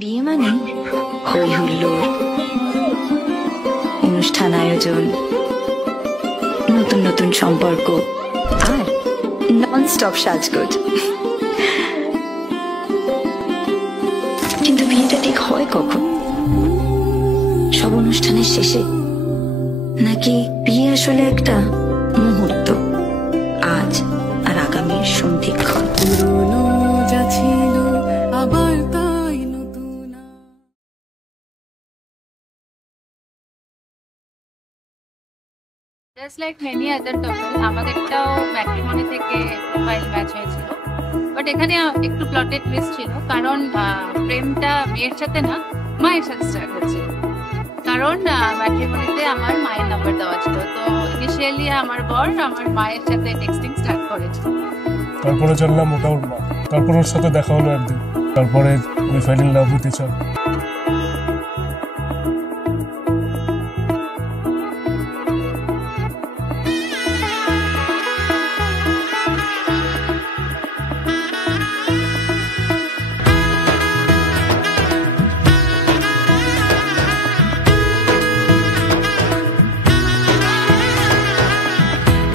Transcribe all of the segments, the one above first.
বিয়ে মানে হই হুল্লোড়, অনুষ্ঠান আয়োজন, নতুন নতুন সম্পর্ক আর নন স্টপ সাজগোজ। কিন্তু বিয়েটা ঠিক হয় কখন? সব অনুষ্ঠানের শেষে, নাকি বিয়ে আসলে একটা মুহূর্ত, আজ আর আগামীর সন্ধিক্ষণ? Just like many other couple, আমাদেরটাও ম্যাট্রিমনি থেকে প্রোফাইল ম্যাচ হয়েছিল, বাট এখানে একটু প্লটে টুইস্ট ছিল। কারণ প্রেমটা মেয়ের সাথে না, মায়ের সাথে স্টার্ট হয়েছিল। কারণ ম্যাট্রিমনিতে আমার মায়ের নাম্বার দেওয়া ছিল, তো ইনিশিয়ালি আমার বর আমার মায়ের সাথে টেক্সটিং স্টার্ট করেছিল। তারপরে জানলাম ওটা ওর মা। তারপর ওর সাথে দেখা হলো একদিন, তারপরে we fell in love with each other.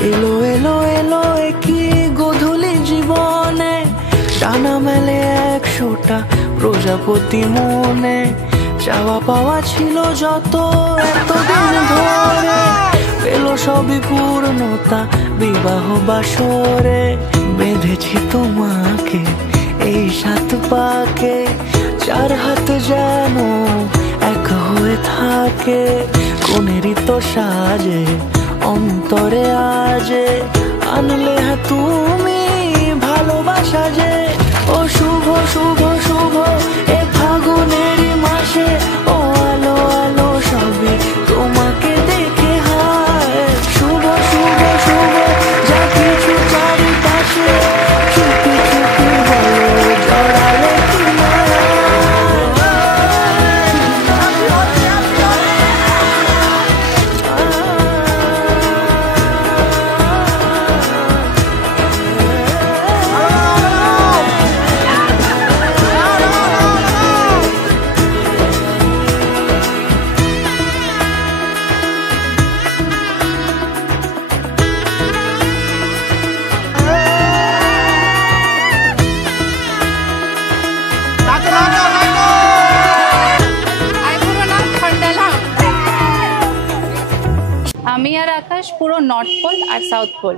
এলো এলো এলো একই গোধূলি জীবনে, ডানা মেলে 100টা প্রজাপতি মনে। চাওয়া পাওয়া ছিল যত এতদিন ধরে, পেলো সবই পূর্ণতা বিবাহ বাসরে। বেঁধেছি তোমাকে এই 7 পাকে, 4 হাত যেন এক হয়ে থাকে। কোনেরই তো সাজে অন্তরে আজে, আনলে তুমি ভালোবাসা যে। ও শুভ শুভ শুভ এ ফাগুনেরই মাসে, ও আলো আলো সবই তোমাকে দেখে হায়। শুভ শুভ শুভ যা কিছু চারিপাশে, চুপি চুপি বলো জড়ালে কি মায়া। আমি আর আকাশ পুরো নর্থ পোল আর সাউথ পোল।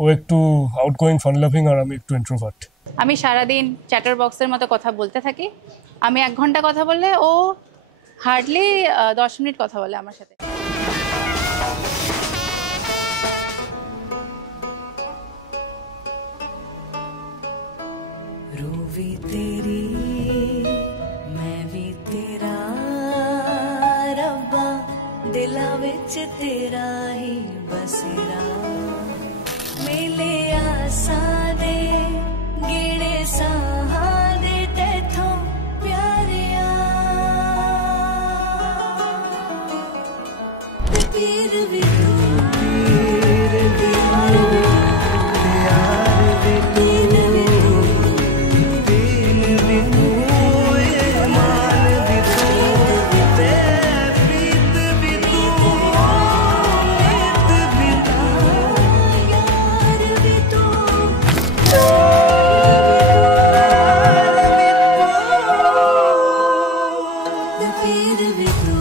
ও একটু আউটগোয়িং, ফান লাভিং, আর আমি একটু ইন্ট্রোভার্ট। আমি সারাদিন চ্যাটার বক্সের মতো কথা বলতে থাকি। আমি 1 ঘন্টা কথা বললে ও হার্ডলি 10 মিনিট কথা বলে আমার সাথে। रूवी तेरी मैं भी तेरा, रब्बा दिला विच तेरा ही बसेरा। मिले आसा दे गिणे साहा दे तेथों प्यारिया, पीर भी तू पीर भी तू प्यार भी तू। Pir vi tu,